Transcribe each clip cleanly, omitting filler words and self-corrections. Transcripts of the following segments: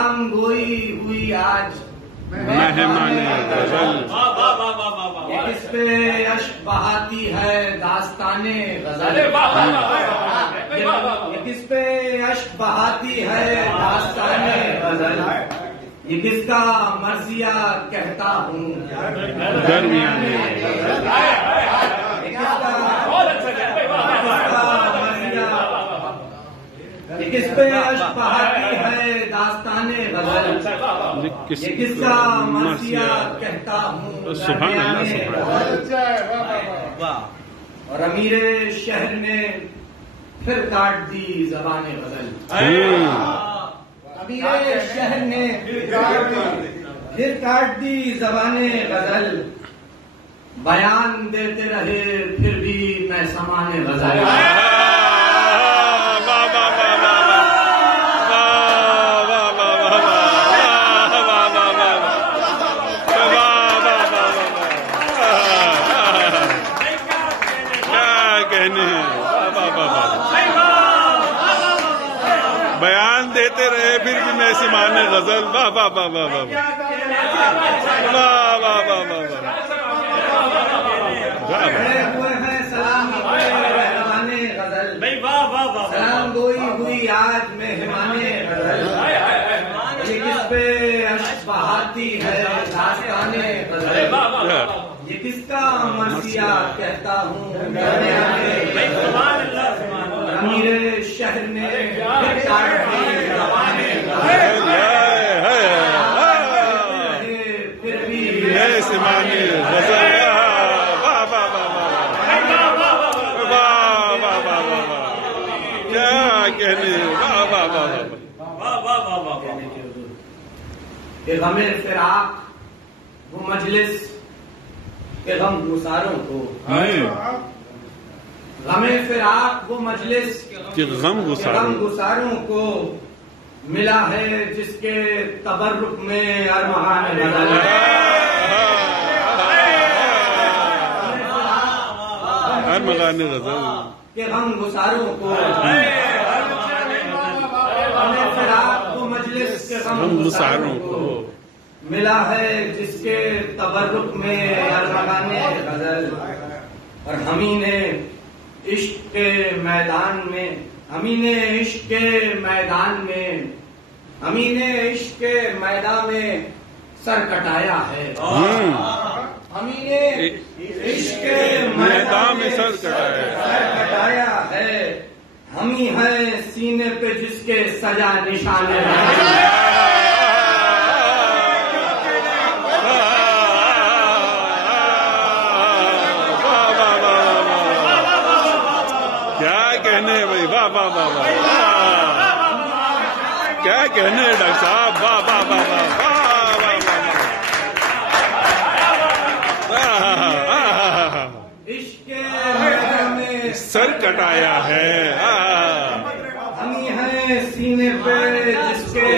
گوئی ہوئی آج مہمان غزل، یہ کس پہ اشک بہاتی ہے داستان غزل، یہ کس پہ اشک بہاتی ہے داستان غزل، یہ کس کا مرثیہ کہتا ہوں درمیان یہ کس پہ اشک بہاتی ہے داستان غزل، یہ کس کا مرثیہ کہتا ہوں سبحان اللہ اور امیر شہر نے پھر کاٹ دی زبان غزل، امیر شہر نے پھر کاٹ دی زبان غزل، بیان دیتے رہے پھر بھی میں سمان غزل، بیان دیتے رہے پھر بھی میں سمان غزل، واہ واہ واہ واہ واہ واہ واہ واہ واہ سلام گوئی ہوئی آج مہمان غزل، یہ کس پہ اشک بہاتی ہے داستان غزل، یہ کس کا مرثیہ کہتا ہوں امیر شہر نے پھر کاٹ دی زبان غزل، پھر بھی سمان غزل، واہ واہ واہ کیا کہنے، واہ واہ واہ کہ غم فراق وہ مجلس کہ غم گساروں کو، غم فراق وہ مجلس کہ غم گساروں کو ملا ہے جس کے تبرک میں ارمغان غزل، ارمغان غزل کہ غم گساروں کو غم فراق وہ مجلس کہ غم گساروں کو ملا ہے جس کے تبرک میں ارمغان غزل، اور ہمیں نے عشق کے میدان میں، ہمیں نے عشق کے میدان میں، ہمیں نے عشق کے میدان میں سر کٹایا ہے، ہمیں نے عشق کے میدان میں سر کٹایا ہے، ہمیں ہے سینے پہ جس کے سجا نشان کیا کہنے ڈاکٹر صاحب، واہ واہ واہ واہ، عشق کے میدان میں سر کٹایا ہے، ہمیں ہے سینے پہ جس کے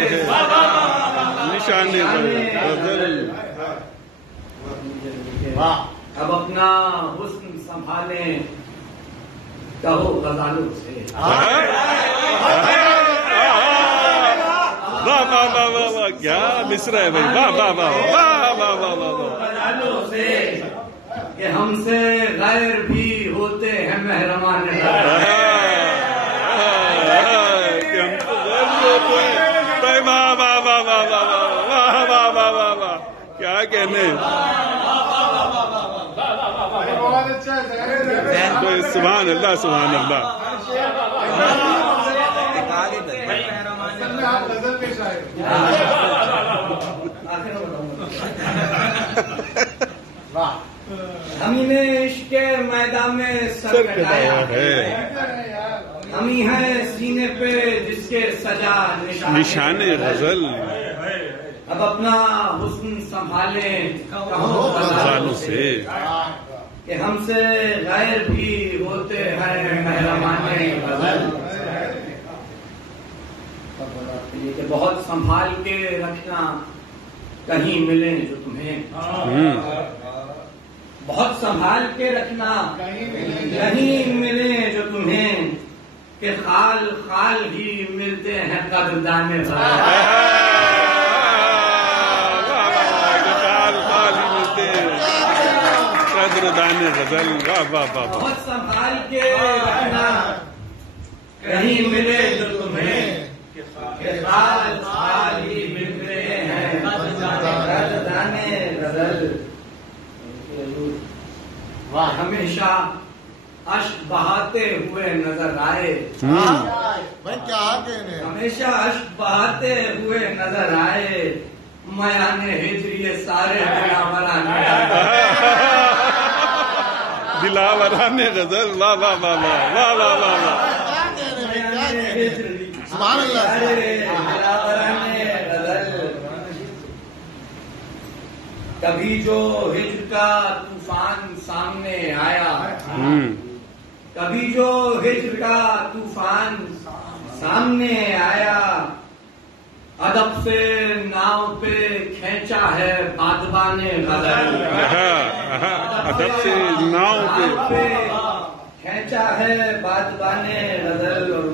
نشان غزل، اب اپنا حسن سنبھالیں کہو غزالوں سے، واہ واہ واہ واہ واہ کیا مصرع ہے بھائی، واہ واہ واہ واہ واہ واہ واہ غزالوں سے کہ ہم سے غیر بھی ہوتے ہیں محرمان، کیا کہنے، سبحان اللہ سبحان اللہ، ہمیں نے عشق کے میدان میں سر کٹایا ہے، ہمیں ہے سینے پہ جس کے سجا نشان غزل، اب اپنا حسن سنبھالیں کہو غزالوں سے کہ ہم سے غیر بھی ہوتے ہیں محرمان غزل، کہ بہت سنبھال کے رکھنا کہیں ملے جو تمہیں، بہت سنبھال کے رکھنا کہیں ملے جو تمہیں، کہ خال خال ہی ملتے ہیں قدردان غزل، غزل واہ واہ واہ واہ بہت سنبھال کے رکھنا کہیں ملے تو تمہیں کہ خال خال ہی بکھرے ہیں دانے غزل ہمیشہ اشک بہاتے ہوئے نظر آئے ہمیشہ اشک بہاتے ہوئے نظر آئے میان ہجری سارے دلاوران غزل واہ واہ واہ واہ واہ واہ واہ واہ کبھی جو ہجر کا طوفان سامنے آیا کبھی جو ہجر کا طوفان سامنے آیا ادب سے ناؤ پہ کھینچا ہے بادبان غزل ادب سے ناؤ پہ کھینچا ہے بادبان غزل اور